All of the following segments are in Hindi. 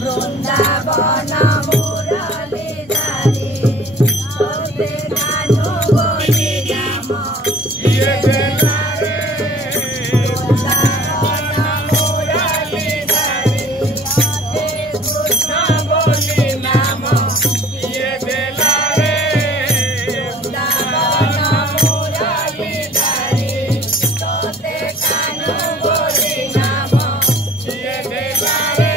বৃন্দাবন মুরলী ধারে তোতে কানু বলি নাম ইয়ে দেলারে বৃন্দাবন মুরলী ধারে তোতে কৃষ্ণ বলি নাম ইয়ে দেলারে বৃন্দাবন মুরলী ধারে তোতে কানু বলি নাম ইয়ে দেলারে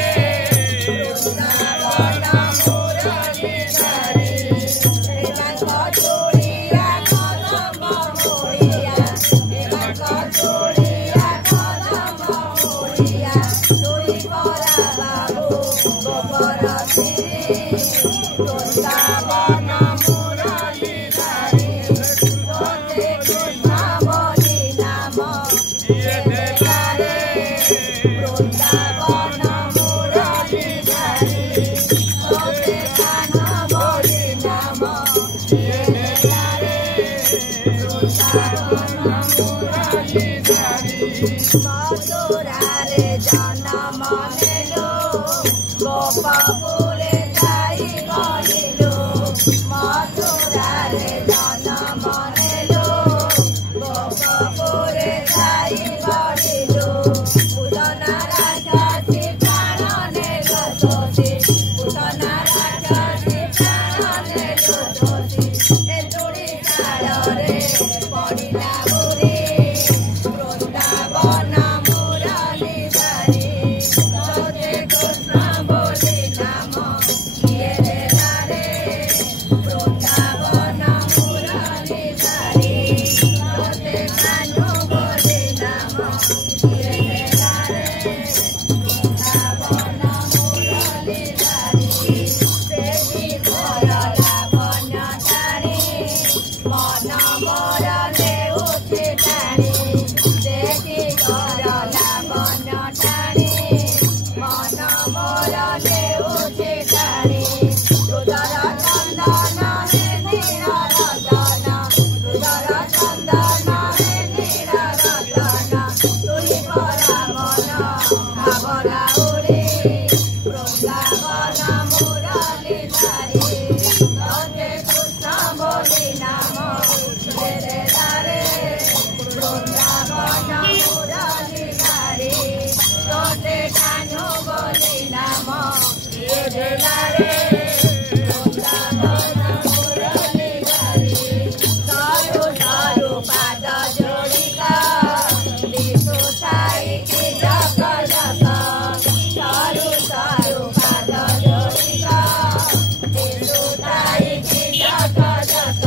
মথুরারে জন্ম নেলো গোপপুরে যাই গলিলো মথুরারে জন্ম নেলো গোপপুরে যাই গলিলো পুতনা রাক্ষসী প্রাণ নেলো দোষী পুতনা রাক্ষসী প্রাণ নেলো দোষী এ তুড়ি কাଳରେ পড়িলা বুড়ি বৃন্দাবন মুরলী ধারে তোতে কৃষ্ণ বলি নাম ইয়ে দেলারে বৃন্দাবন মুরলী ধারে তোতে কানু বলি নাম ইয়ে দেলারে বৃন্দাবন মুরলী ধারে সেহি ঘর লাবণ্য ধারে মন মোর লেউছে টাଣି দেখি ঘর লাবণ্য ଟାଣି ମନ ମୋର ଲେଉଛେ ଟାଣି ହୃଦର ଚନ୍ଦନ ହେ ନୀଳ ରତନ ହୃଦର ଚନ୍ଦନ ହେ ନୀଳ ରତନ ତୁହି ପରା ମନ ଭାବରା ଉରେ ବୃନ୍ଦାବନ ମୁରলী ଧାରେ ତୋତେ କୃଷ୍ଣ ବୋଲି ନାମ ଇଏ ଦେଲାରେ ବୃନ୍ଦାବନ ମୁରলী ଧାରେ তোতে কানু বলি নাম ইয়ে দেলারে বৃন্দাবন মুরলী ধারে সরু সরু পাদ যোড়িকা দিশু তাই কি জগ জগ সরু সরু পাদ যোড়িকা দিশু তাই কি জগ জগ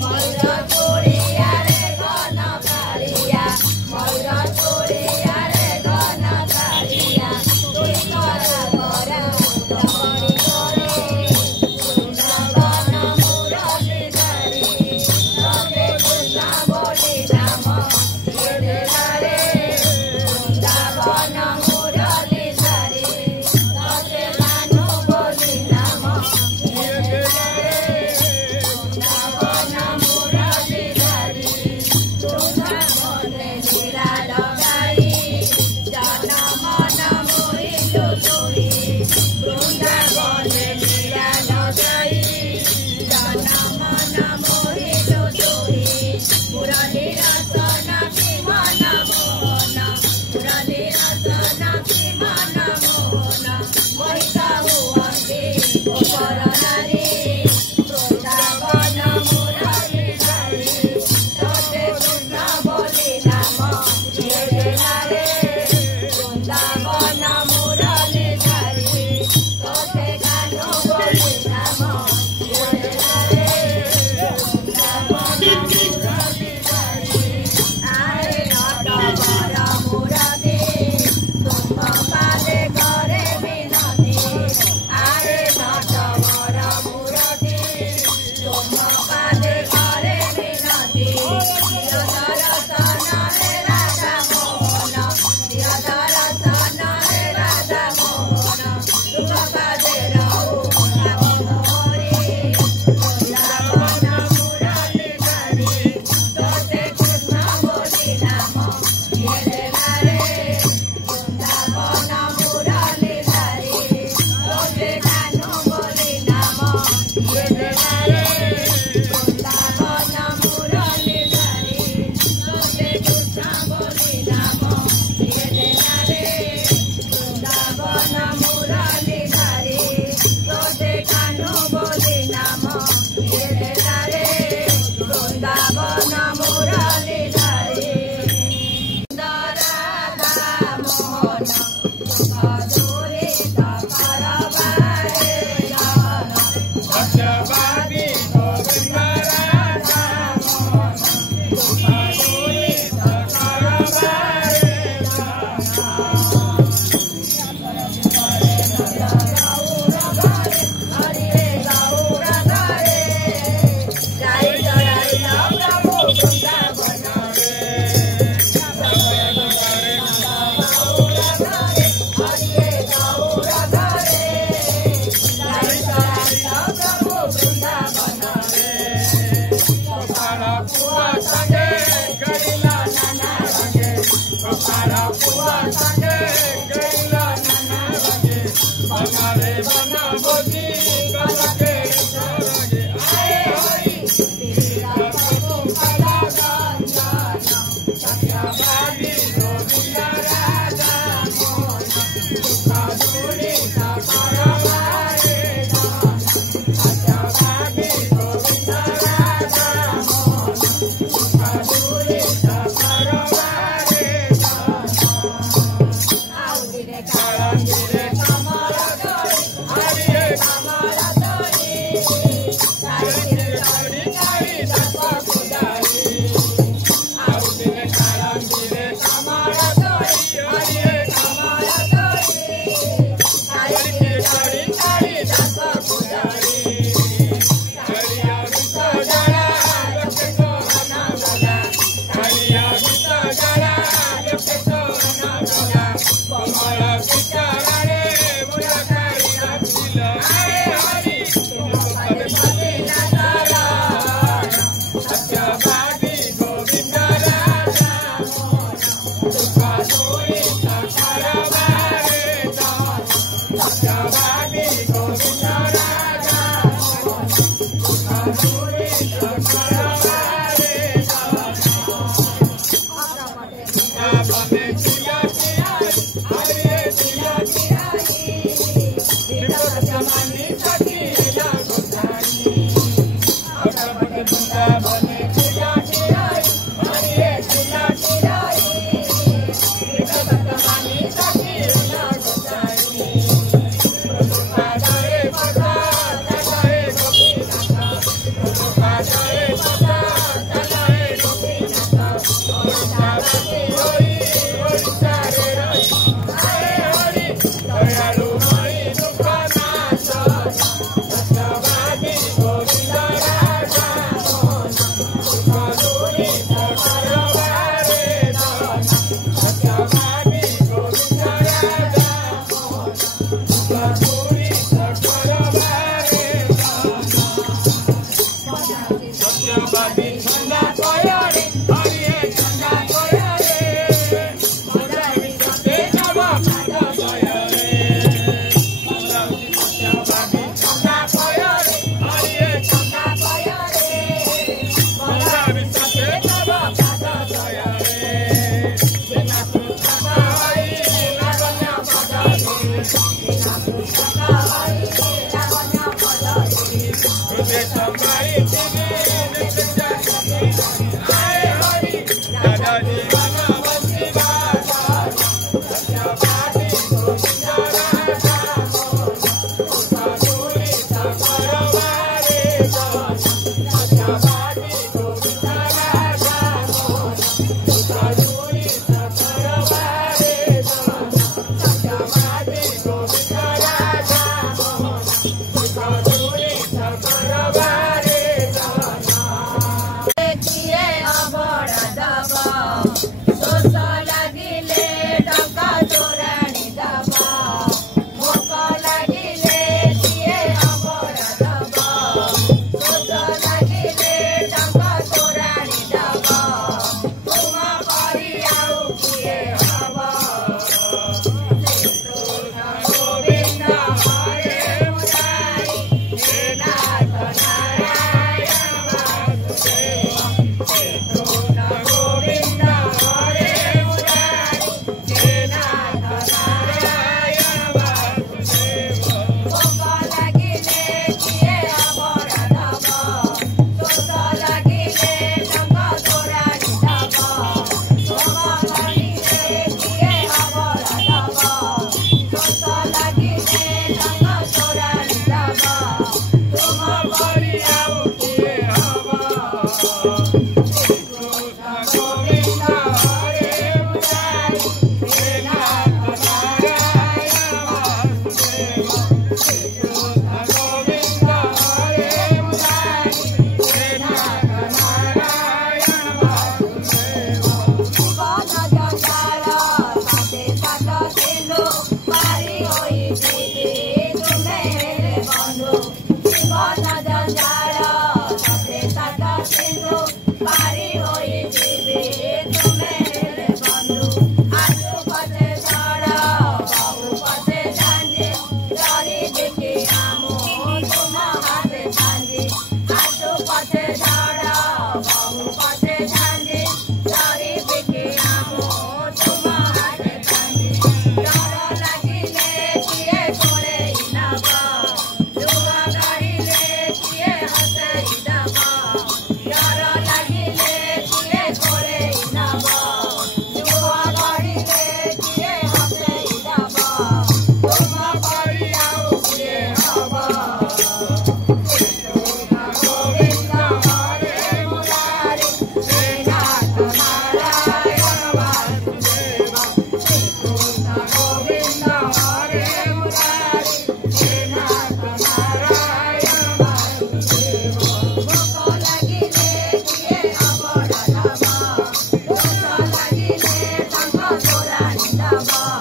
ময়ূর চুড়িয়ারে ঘন কালিয়া ময়ূর চুড়িয়ারে ঘন কালিয়া তুই করা করা রমণী করে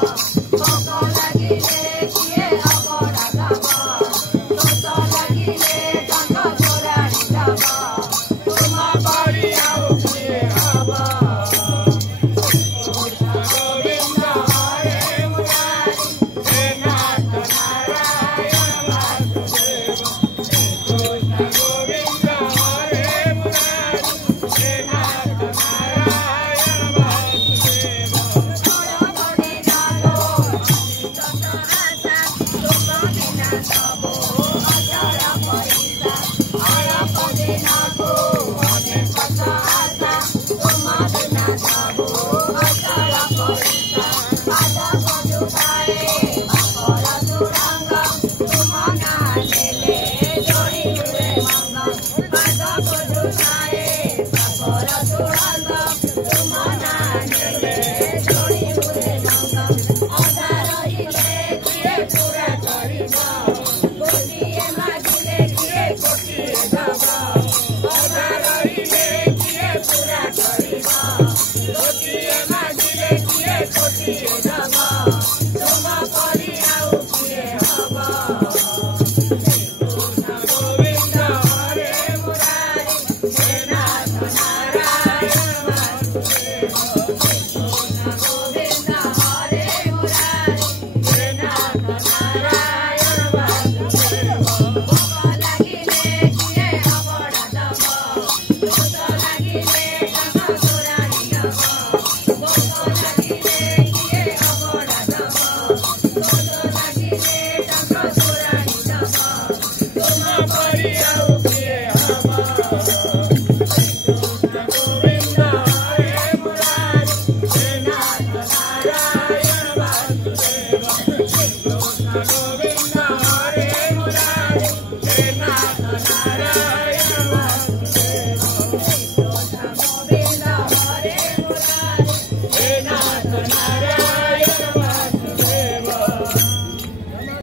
भोक लागिले किए अबड़ा दब शोष लागिले टंक तोराणी दब तुम पड़ी आउ किए हब गोविंद हरे मुरारी हे नाथ नारायण वासुदेव गोविंद हरे मुरारी हे नाथ नारायण वासुदेव बड़े जानो सत आशा तुम बिना सबो अचल पैसा अरप दिनको अनेक आशा तुम बिना सबो अचल पैसा पादक जुटाए मकर सुरंग तुम नानेले जोड़ी हुए मंग पादक जुटाए मकर सुरंग तुम नानेले जोड़ी हुए मंग अधा रहिले किए पूरा करिब गोटिए मागिले किए कोटिए दब अधा रहिले किए पूरा करिब गोटिए मागिले किए कोटिए दब तुम परी आउ किए हब गोविंद हरे मुरारी हे नाथ नारायण वासुदेव गोविंद हरे मुरारी हे नाथ नारायण वासुदेव भोक लागिले किए अबड़ा दब शोष लागिले टंक तोराणी दब भोक लागिले किए अबड़ा दब शोष